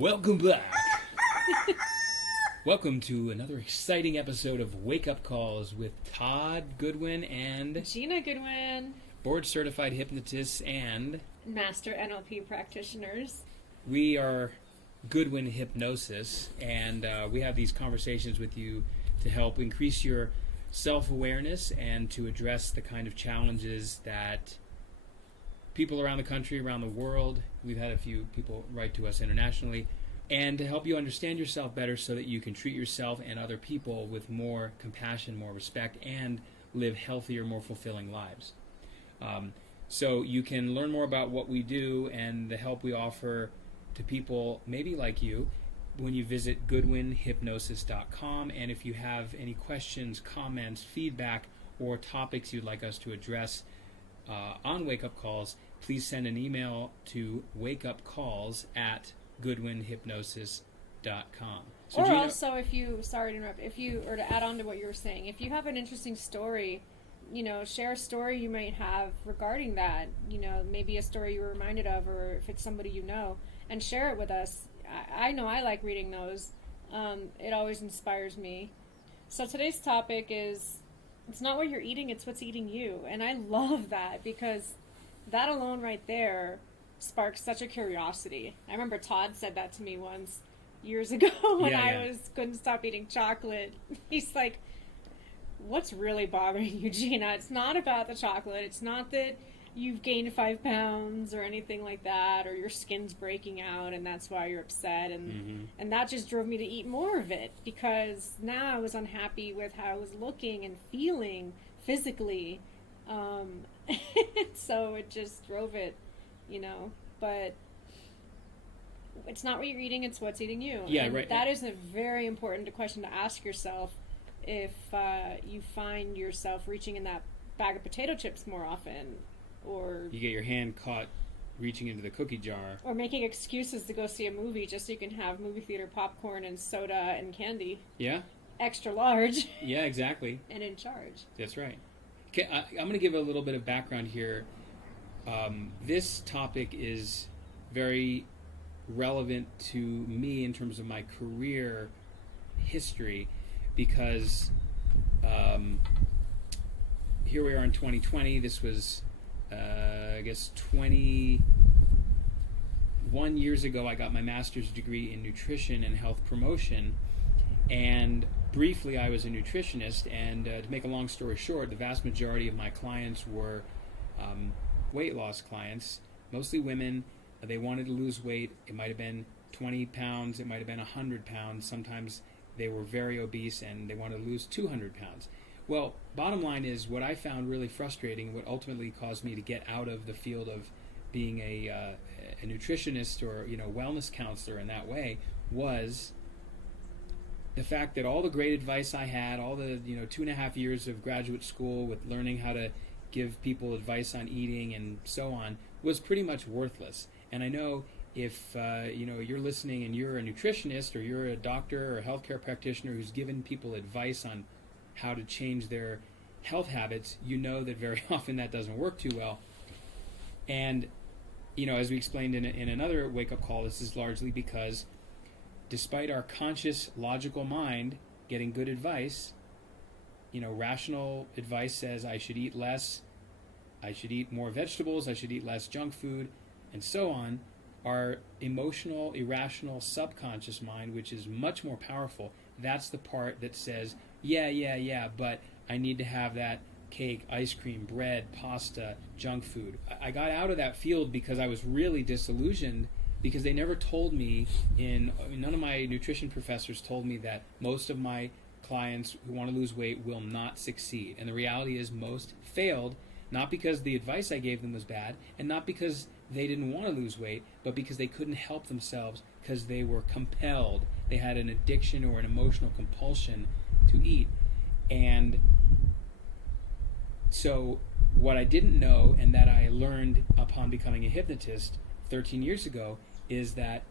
Welcome back. Welcome to another exciting episode of Wake Up Calls with Todd Goodwin and Gina Goodwin, board certified hypnotists and master NLP practitioners. We are Goodwin Hypnosis, and we have these conversations with you to help increase your self-awareness and to address the kind of challenges that people around the country, around the world, we've had a few people write to us internationally, and to help you understand yourself better so that you can treat yourself and other people with more compassion, more respect, and live healthier, more fulfilling lives. So you can learn more about what we do and the help we offer to people maybe like you when you visit goodwinhypnosis.com. And if you have any questions, comments, feedback, or topics you'd like us to address on Wake Up Calls, please send an email to wakeupcalls@goodwinhypnosis.com. So or Gina, also, sorry to interrupt, or to add on to what you were saying, if you have an interesting story, share a story you might have regarding that, maybe a story you were reminded of, or if it's somebody you know, and share it with us. I know I like reading those. It always inspires me. So today's topic is, it's not what you're eating, it's what's eating you. And I love that, because that alone right there sparks such a curiosity. I remember Todd said that to me once years ago when I couldn't stop eating chocolate. He's like, what's really bothering you, Gina? It's not about the chocolate. It's not that you've gained 5 pounds or anything like that, or your skin's breaking out and that's why you're upset. And that just drove me to eat more of it, because now I was unhappy with how I was looking and feeling physically. So it just drove it, but it's not what you're eating, it's what's eating you. Yeah, and right. That is a very important question to ask yourself if you find yourself reaching in that bag of potato chips more often, or you get your hand caught reaching into the cookie jar, or making excuses to go see a movie just so you can have movie theater popcorn and soda and candy. Yeah. Extra large. Yeah, exactly. And in charge. That's right. Okay, I'm going to give a little bit of background here. This topic is very relevant to me in terms of my career history, because here we are in 2020. This was, I guess, 21 years ago. I got my master's degree in nutrition and health promotion, and briefly I was a nutritionist. And to make a long story short, the vast majority of my clients were weight loss clients, mostly women. They wanted to lose weight. It might have been 20 pounds, it might have been 100 pounds. Sometimes they were very obese and they wanted to lose 200 pounds. Well, bottom line is, what I found really frustrating, what ultimately caused me to get out of the field of being a nutritionist or wellness counselor in that way, was the fact that all the great advice I had, all the 2.5 years of graduate school with learning how to give people advice on eating and so on, was pretty much worthless. And I know if you're listening and you're a nutritionist, or you're a doctor or a healthcare practitioner who's given people advice on how to change their health habits, you know that very often that doesn't work too well. And as we explained in another wake-up call, this is largely because despite our conscious, logical mind getting good advice, rational advice says I should eat less, I should eat more vegetables, I should eat less junk food, and so on. Our emotional, irrational, subconscious mind, which is much more powerful, that's the part that says, yeah, but I need to have that cake, ice cream, bread, pasta, junk food. I got out of that field because I was really disillusioned, because they never told me, none of my nutrition professors told me that most of my clients who want to lose weight will not succeed. And the reality is, most failed, not because the advice I gave them was bad, and not because they didn't want to lose weight, but because they couldn't help themselves, because they were compelled. They had an addiction or an emotional compulsion to eat. And so what I didn't know, and that I learned upon becoming a hypnotist 13 years ago, is that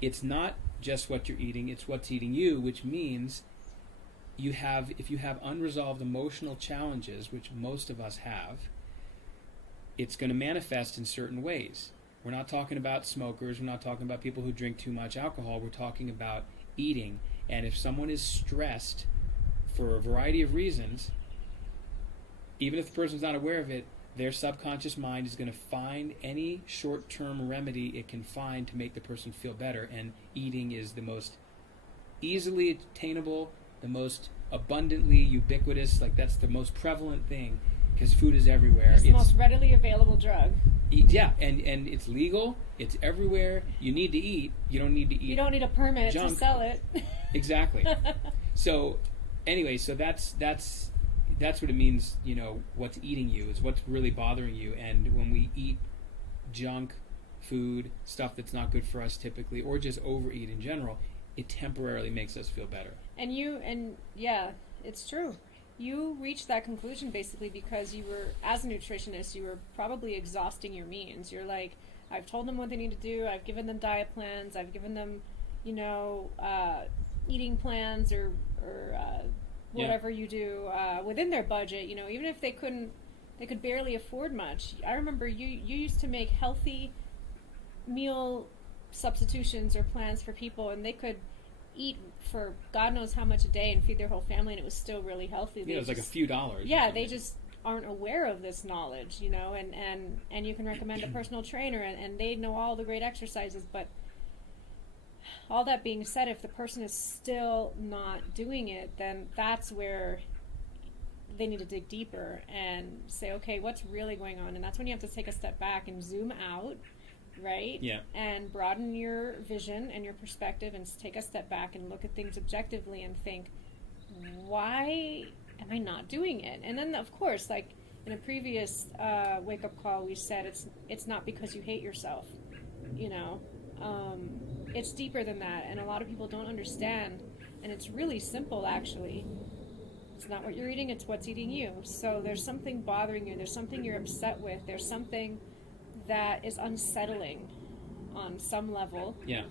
it's not just what you're eating, it's what's eating you, which means if you have unresolved emotional challenges, which most of us have, it's going to manifest in certain ways. We're not talking about smokers. We're not talking about people who drink too much alcohol. We're talking about eating. And if someone is stressed for a variety of reasons, even if the person's not aware of it, their subconscious mind is going to find any short-term remedy it can find to make the person feel better. And eating is the most easily attainable, the most abundantly ubiquitous, like that's the most prevalent thing, because food is everywhere. It's the most readily available drug. Yeah, and it's legal. It's everywhere. You need to eat. You don't need to eat. You don't need a permit junk to sell it. Exactly. So, anyway, so that's what it means. You know, what's eating you is what's really bothering you. And when we eat junk food, stuff that's not good for us typically, or just overeat in general, it temporarily makes us feel better. And yeah, it's true. You reached that conclusion basically because you were, as a nutritionist, you were probably exhausting your means. You're like, I've told them what they need to do. I've given them diet plans. I've given them, eating plans or whatever you do within their budget. You know, even if they could barely afford much. I remember you used to make healthy meal substitutions or plans for people, and they could eat for God knows how much a day and feed their whole family, and it was still really healthy. Yeah, it was like a few dollars. Yeah, they just aren't aware of this knowledge, you know, and you can recommend a personal trainer, and they know all the great exercises, but all that being said, if the person is still not doing it, then that's where they need to dig deeper and say, okay, what's really going on? And that's when you have to take a step back and zoom out, right? Yeah. And broaden your vision and your perspective and take a step back and look at things objectively and think, why am I not doing it? And then, of course, like in a previous wake-up call, we said it's not because you hate yourself, you know. It's deeper than that, and a lot of people don't understand, and it's really simple, actually. It's not what you're eating, it's what's eating you. So there's something bothering you, there's something you're upset with, there's something that is unsettling on some level. Yeah.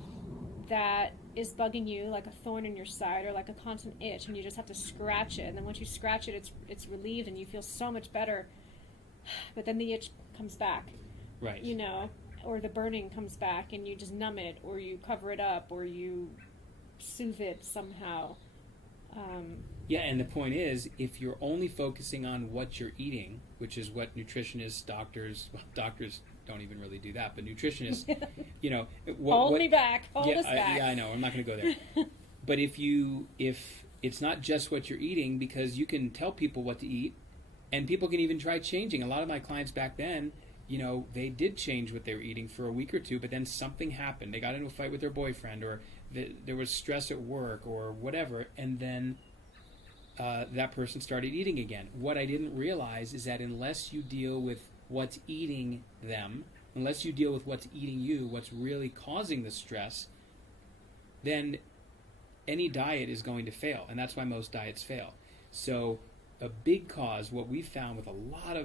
That is bugging you like a thorn in your side or like a constant itch, and you just have to scratch it. And then once you scratch it, it's relieved and you feel so much better. But then the itch comes back. Right. You know, or the burning comes back and you just numb it, or you cover it up, or you soothe it somehow. Yeah, and the point is, if you're only focusing on what you're eating, which is what nutritionists, doctors don't even really do that, but nutritionists, you know, hold us back. Yeah, I know. I'm not going to go there. But if it's not just what you're eating, because you can tell people what to eat, and people can even try changing. A lot of my clients back then, you know, they did change what they were eating for a week or two, but then something happened. They got into a fight with their boyfriend, or there was stress at work, or whatever, and then that person started eating again. What I didn't realize is that unless you deal with what's eating them, unless you deal with what's eating you, what's really causing the stress, then any diet is going to fail, and that's why most diets fail. So a big cause, what we've found with a lot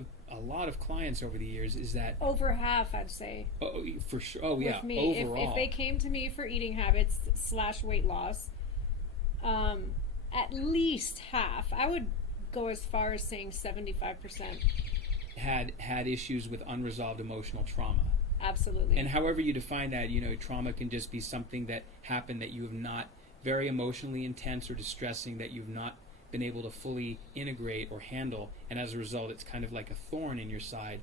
of clients over the years, is that over half, I'd say. Oh, for sure. Oh, yeah. With me, overall, if they came to me for eating habits / weight loss, at least half, I would go as far as saying 75%, had issues with unresolved emotional trauma. Absolutely. And however you define that, you know, trauma can just be something that happened that you have not, very emotionally intense or distressing, that you've not been able to fully integrate or handle, and as a result it's kind of like a thorn in your side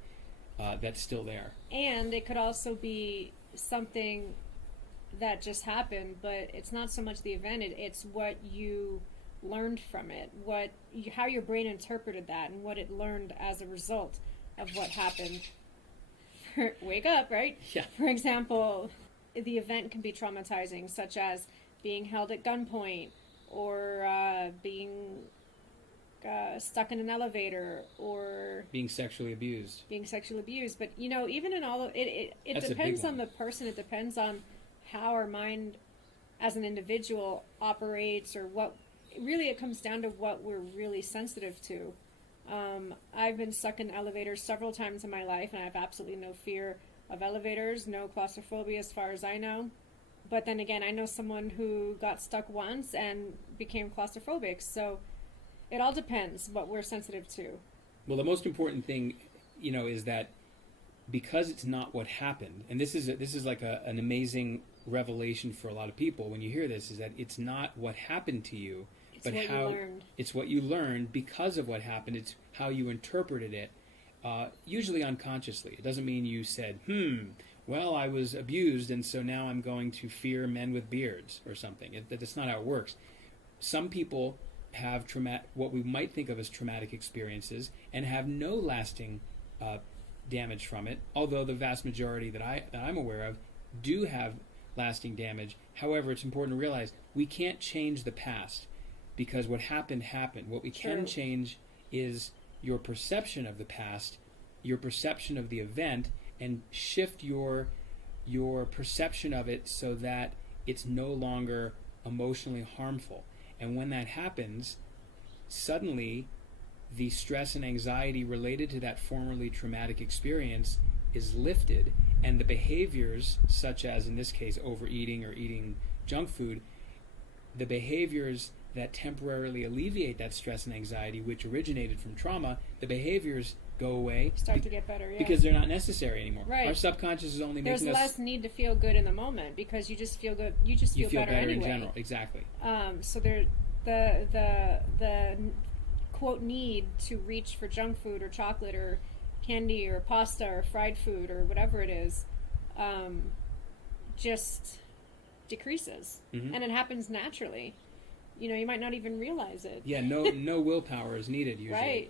that's still there. And it could also be something that just happened, but it's not so much the event, it's what you learned from it, how your brain interpreted that, and what it learned as a result of what happened. Wake up, right? Yeah. For example, the event can be traumatizing, such as being held at gunpoint, or being stuck in an elevator, or being sexually abused. But, you know, even in all of it depends on the person. It depends on how our mind as an individual operates, or what. Really, it comes down to what we're really sensitive to. I've been stuck in elevators several times in my life, and I have absolutely no fear of elevators, no claustrophobia as far as I know. But then again, I know someone who got stuck once and became claustrophobic. So it all depends what we're sensitive to. Well, the most important thing, you know, is that because it's not what happened, and this is like an amazing revelation for a lot of people when you hear this, is that it's not what happened to you, It's but what how you learned. it's what you learned because of what happened. It's how you interpreted it, usually unconsciously. It doesn't mean you said, well, I was abused, and so now I'm going to fear men with beards or something. That's not how it works. Some people have what we might think of as traumatic experiences and have no lasting damage from it, although the vast majority that I'm aware of do have lasting damage. However, it's important to realize we can't change the past, because what happened happened. What we can change is your perception of the past, your perception of the event, and shift your perception of it so that it's no longer emotionally harmful. And when that happens, suddenly the stress and anxiety related to that formerly traumatic experience is lifted, and the behaviors, such as in this case overeating or eating junk food, the behaviors that temporarily alleviate that stress and anxiety, which originated from trauma, the behaviors go away. Start to get better, yeah. Because they're not necessary anymore. Right. Our subconscious is only There's making us... less need to feel good in the moment, because you just feel good. You just feel better anyway. in general. Exactly. So there, the quote need to reach for junk food or chocolate or candy or pasta or fried food or whatever it is, just decreases, and it happens naturally. You might not even realize it. Yeah, no willpower is needed usually.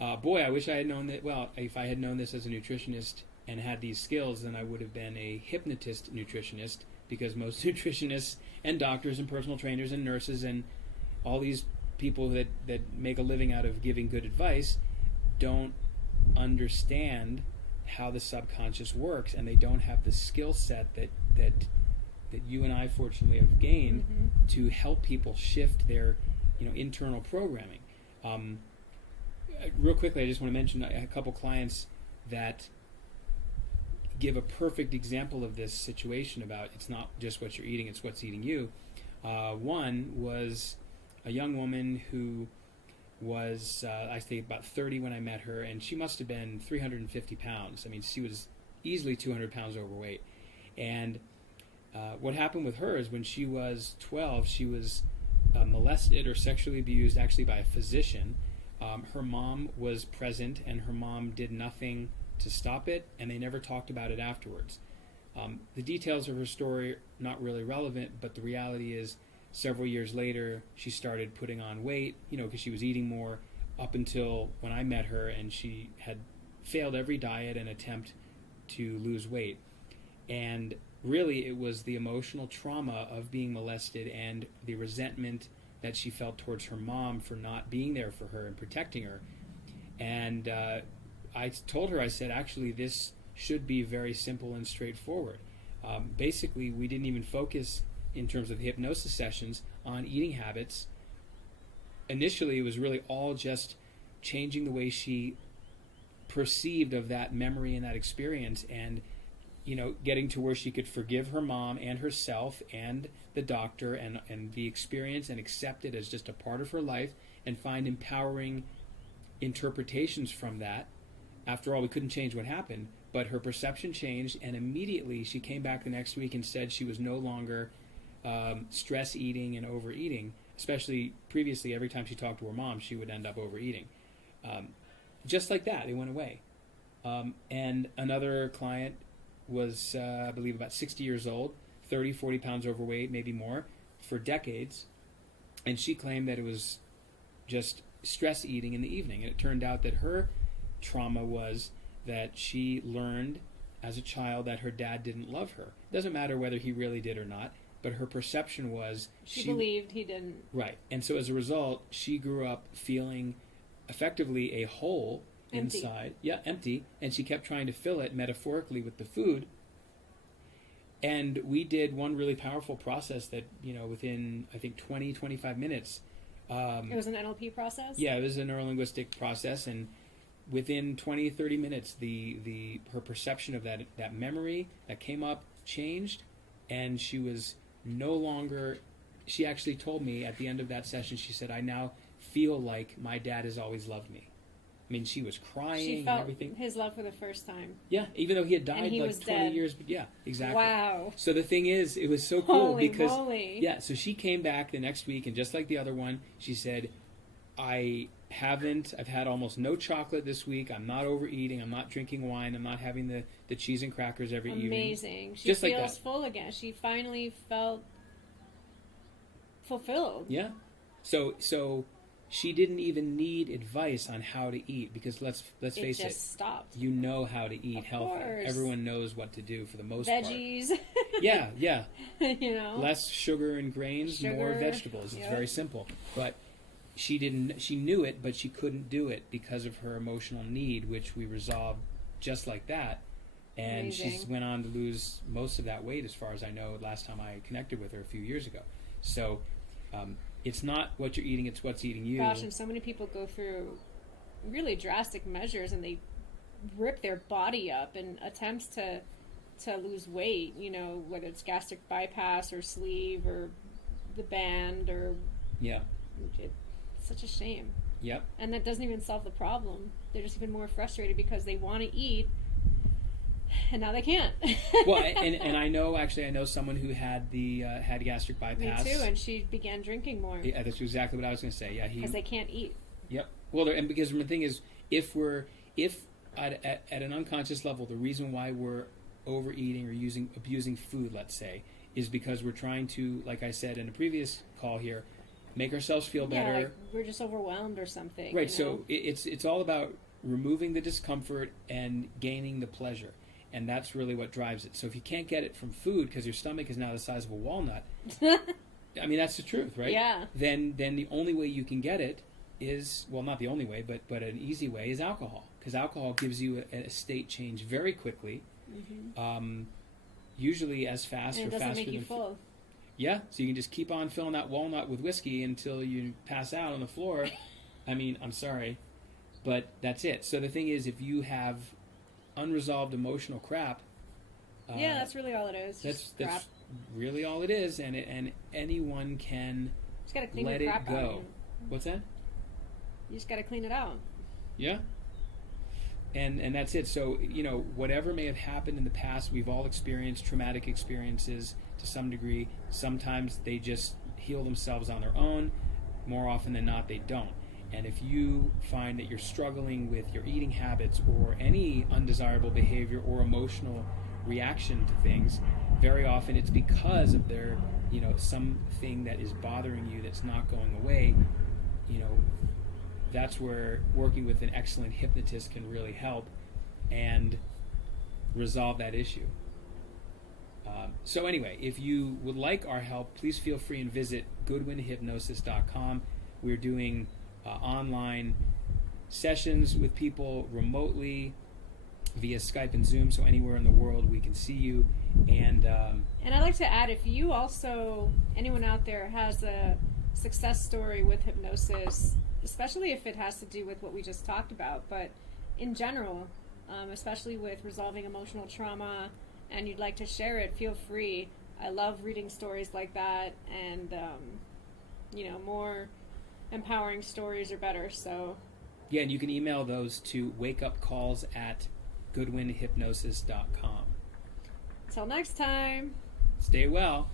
Right. Boy, I wish I had known that. Well, if I had known this as a nutritionist and had these skills, then I would have been a hypnotist nutritionist, because most nutritionists and doctors and personal trainers and nurses and all these people that make a living out of giving good advice don't understand how the subconscious works, and they don't have the skill set that you and I fortunately have gained to help people shift their internal programming. Real quickly, I just want to mention a couple clients that give a perfect example of this situation about it's not just what you're eating, it's what's eating you. One was a young woman who was, I think, about 30 when I met her, and she must have been 350 pounds. I mean, she was easily 200 pounds overweight. And what happened with her is when she was 12, she was molested or sexually abused, actually by a physician. Her mom was present, and her mom did nothing to stop it, and they never talked about it afterwards. The details of her story are not really relevant, but the reality is several years later she started putting on weight, because she was eating more, up until when I met her, and she had failed every diet and attempt to lose weight. And really it was the emotional trauma of being molested and the resentment that she felt towards her mom for not being there for her and protecting her. And I told her, I said, actually, this should be very simple and straightforward. Basically, we didn't even focus in terms of the hypnosis sessions on eating habits. Initially, it was really all just changing the way she perceived of that memory and that experience, and getting to where she could forgive her mom and herself and the doctor and the experience, and accept it as just a part of her life, and find empowering interpretations from that. After all, we couldn't change what happened, but her perception changed, and immediately she came back the next week and said she was no longer stress eating and overeating. Especially previously, every time she talked to her mom, she would end up overeating. Just like that, it went away. And another client was, I believe, about 60 years old, 30, 40 pounds overweight, maybe more, for decades. And she claimed that it was just stress eating in the evening. And it turned out that her trauma was that she learned as a child that her dad didn't love her. It doesn't matter whether he really did or not, but her perception was... She believed he didn't. Right. And so as a result, she grew up feeling effectively a hole inside. Yeah, empty. And she kept trying to fill it metaphorically with the food. And we did one really powerful process that, within, I think, 20, 25 minutes... it was an NLP process? Yeah, it was a neurolinguistic process, and within 20, 30 minutes, her perception of that memory that came up changed, and she was no longer... She actually told me at the end of that session, she said, I now feel like my dad has always loved me. I mean, she was crying She and felt everything. his love for the first time. Yeah, even though he had died And he like was 20 dead. years. But yeah, exactly. Wow. So the thing is, it was so cool Holy because moly. yeah. So she came back the next week, and just like the other one, she said, I've had almost no chocolate this week. I'm not overeating. I'm not drinking wine. I'm not having the cheese and crackers every evening. Amazing. She Just like feels that. full again. She finally felt fulfilled. Yeah. So she didn't even need advice on how to eat because let's face It it, just stopped. you know how to eat Of healthy. course. Everyone knows what to do for the most part. Veggies. Yeah. You know. Less sugar and grains, more Sugar, vegetables. It's yep. very simple. But she knew it, but she couldn't do it because of her emotional need, which we resolved just like that. And she Amazing. went on to lose most of that weight, as far as I know, last time I connected with her a few years ago. So it's not what you're eating, it's what's eating you. Gosh, and so many people go through really drastic measures and they rip their body up in attempts to lose weight, you know, whether it's gastric bypass or sleeve or the band or Yeah. it's such a shame. Yep. And that doesn't even solve the problem. They're just even more frustrated because they want to eat and now they can't. Well, and I know someone who had had gastric bypass. Me too, and she began drinking more Yeah, that's exactly what I was going to say. Yeah, because they can't eat. Yep. Well, and because the thing is, if at an unconscious level, the reason why we're overeating or abusing food, let's say, is because we're trying to, like I said in a previous call here, make ourselves feel better. Yeah, like we're just overwhelmed or something. Right. You know? So it's all about removing the discomfort and gaining the pleasure. And that's really what drives it. So if you can't get it from food because your stomach is now the size of a walnut, I mean, that's the truth, right? Yeah. Then the only way you can get it is, well, not the only way, but an easy way is alcohol. Because alcohol gives you a state change very quickly, usually as fast and or it doesn't faster make you than full. Yeah, so you can just keep on filling that walnut with whiskey until you pass out on the floor. I mean, I'm sorry, but that's it. So the thing is, if you have unresolved emotional crap, Yeah, that's really all it is. that's Crap. really all it is, and anyone can Just gotta clean let the it crap go. out. What's that? You just gotta clean it out. Yeah. And that's it. So, you know, whatever may have happened in the past, we've all experienced traumatic experiences to some degree. Sometimes they just heal themselves on their own. More often than not, they don't. And if you find that you're struggling with your eating habits or any undesirable behavior or emotional reaction to things, very often it's because of their, you know, something that is bothering you that's not going away. You know, that's where working with an excellent hypnotist can really help and resolve that issue. So anyway, if you would like our help, please feel free and visit goodwinhypnosis.com. We're doing online sessions with people remotely via Skype and Zoom, so anywhere in the world we can see you. And I'd like to add, if you also, anyone out there has a success story with hypnosis, especially if it has to do with what we just talked about, but in general, especially with resolving emotional trauma, and you'd like to share it, feel free. I love reading stories like that, and you know, more empowering stories are better. So yeah, and you can email those to wakeupcalls@goodwinhypnosis.com. until next time. Stay well.